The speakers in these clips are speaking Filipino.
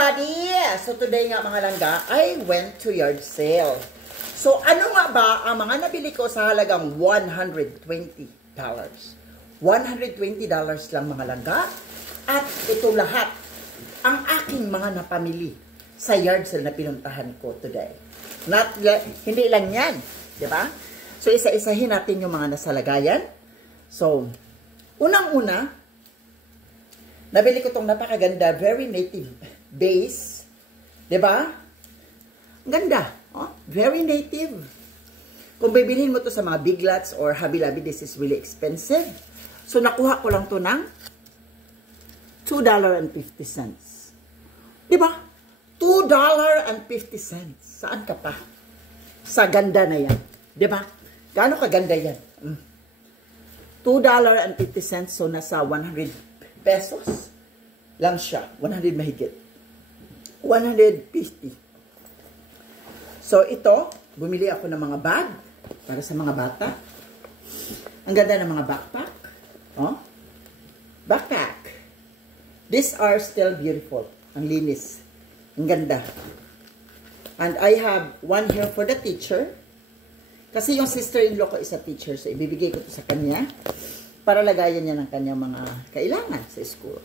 everybody! So today nga mga langga, I went to yard sale. So ano nga ba ang mga nabili ko sa halagang $120? $120 lang mga langga. At ito lahat ang aking mga napamili sa yard sale na pinuntahan ko today. Hindi lang yan, di ba? So isa-isahin natin yung mga nasalagayan. So, unang-una, nabili ko tong napakaganda, very native base. Diba? Ganda. Oh, very native. Kung bibilhin mo to sa mga big lots or Hobby Lobby, this is really expensive. So, nakuha ko lang to ng $2.50. Diba? $2.50. Saan ka pa? Sa ganda na yan. Diba? Gaano kaganda yan? $2.50. So, nasa 100 pesos lang siya. 100 mahigit. 150. So, ito, bumili ako ng mga bag para sa mga bata. Ang ganda ng mga backpack. Oh? Backpack. These are still beautiful. Ang linis. Ang ganda. And I have one here for the teacher. Kasi yung sister-in-law ko is a teacher. So, ibibigay ko to sa kanya para lagayan niya ng kanyang mga kailangan sa school.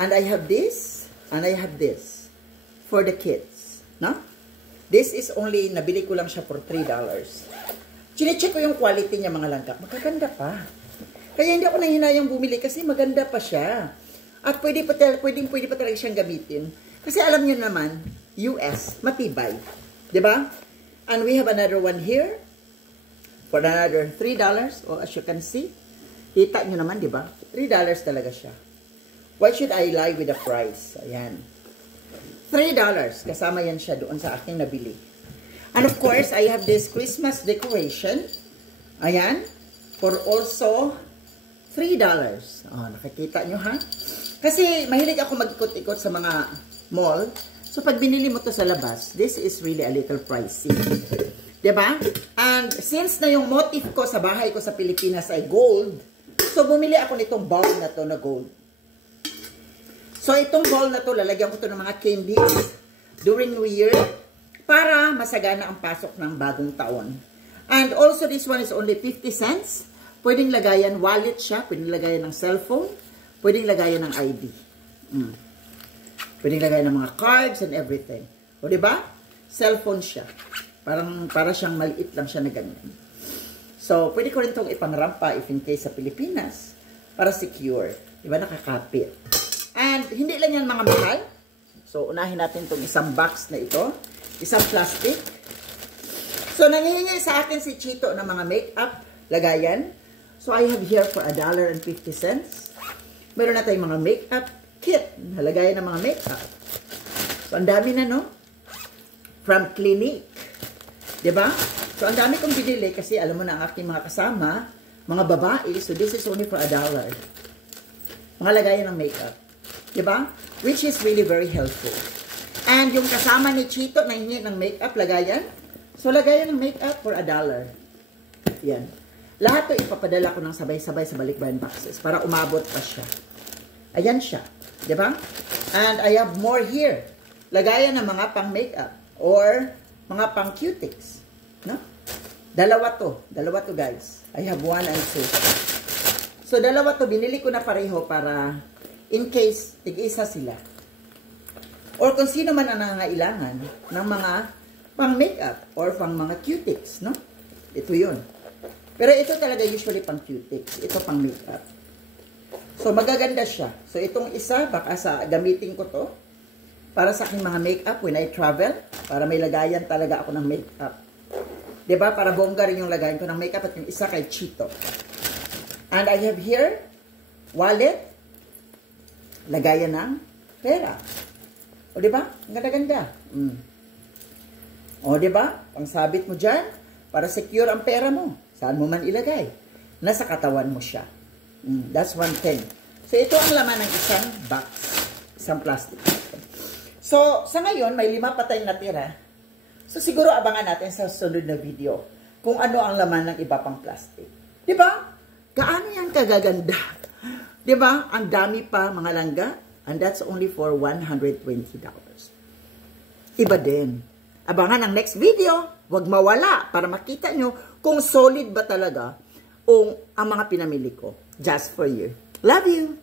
And I have this, and I have this for the kids. No? This is only, nabili ko lang siya for $3. Chine-check ko yung quality niya mga langka. Magaganda pa. Kaya hindi ako nahinayang bumili kasi maganda pa siya. At pwede pa talaga siyang gamitin. Kasi alam niyo naman, US, matibay. Diba? And we have another one here for another $3. Oh, as you can see. Kita nyo naman, di ba? $3 talaga siya. Why should I lie with the price? Ayan. $3. Kasama yan siya doon sa aking nabili. And of course, I have this Christmas decoration. Ayan. For also $3. Oh, nakikita nyo ha? Kasi mahilig ako mag-ikot-ikot sa mga mall. So, pag binili mo to sa labas, this is really a little pricey. Diba? And since na yung motif ko sa bahay ko sa Pilipinas ay gold, so bumili ako nitong bowl na to na gold. So itong bowl na to, lalagyan ko to ng mga candies during New Year para masagana ang pasok ng bagong taon. And also this one is only 50 cents. Pwedeng lagayan wallet siya, pwedeng lagayan ng cellphone, pwedeng lagayan ng ID. Pwedeng lagayan ng mga cards and everything. O diba? Cellphone siya. Para siyang maliit lang siya na ganyan. So, pwede ko rin itong ipangrampa if in case sa Pilipinas para secure. Diba? Nakakapit. And, hindi lang yan mga mahal. So, unahin natin itong isang box na ito. Isang plastic. So, nangihingi sa akin si Chito ng mga makeup lagayan. So, I have here for $1.50. Meron na tayong mga makeup kit. Lagayan ng mga makeup. So, ang dami na, no? From Clinique. Diba? So, ang dami kong binili kasi alam mo na ang aking mga kasama, mga babae. So, this is only for $1. Mga lagayan ng makeup. Diba? Which is really very helpful. And yung kasama ni Chito na hingi ng makeup, lagayan. So, lagayan ng makeup for $1. Yan. Lahat to ipapadala ko ng sabay-sabay sa balikbayan boxes para umabot pa siya. Ayan siya. Diba? And I have more here. Lagayan ng mga pang-makeup or mga pang-cutics. No? Dalawa to guys. I have 1 and 2. So, dalawa to. Binili ko na pareho para in case tig-isa sila. Or kung sino man ang nangangailangan ng mga pang-makeup or pang mga cutics. No? Ito yun. Pero ito talaga usually pang-cutics. Ito pang-makeup. So, magaganda siya. So, itong isa, baka gamitin ko to para sa aking mga makeup when I travel. Para may lagayan talaga ako ng makeup. Diba? Para bongga rin yung lagayan ko ng makeup at yung isa kay Chito. And I have here, wallet, lagayan ng pera. O diba? Ang ganda-ganda. O diba? Pangsabit mo dyan para secure ang pera mo. Saan mo man ilagay? Nasa katawan mo siya. That's one thing. So, ito ang laman ng isang box. Isang plastic. So, sa ngayon, may 5 pa tayong natira. So, siguro abangan natin sa sunod na video kung ano ang laman ng iba pang plastic. Diba? Gaano yan kagaganda? Diba? Ang dami pa, mga langga. And that's only for $120. Iba din. Abangan ang next video. Huwag mawala para makita nyo kung solid ba talaga ang mga pinamili ko. Just for you. Love you!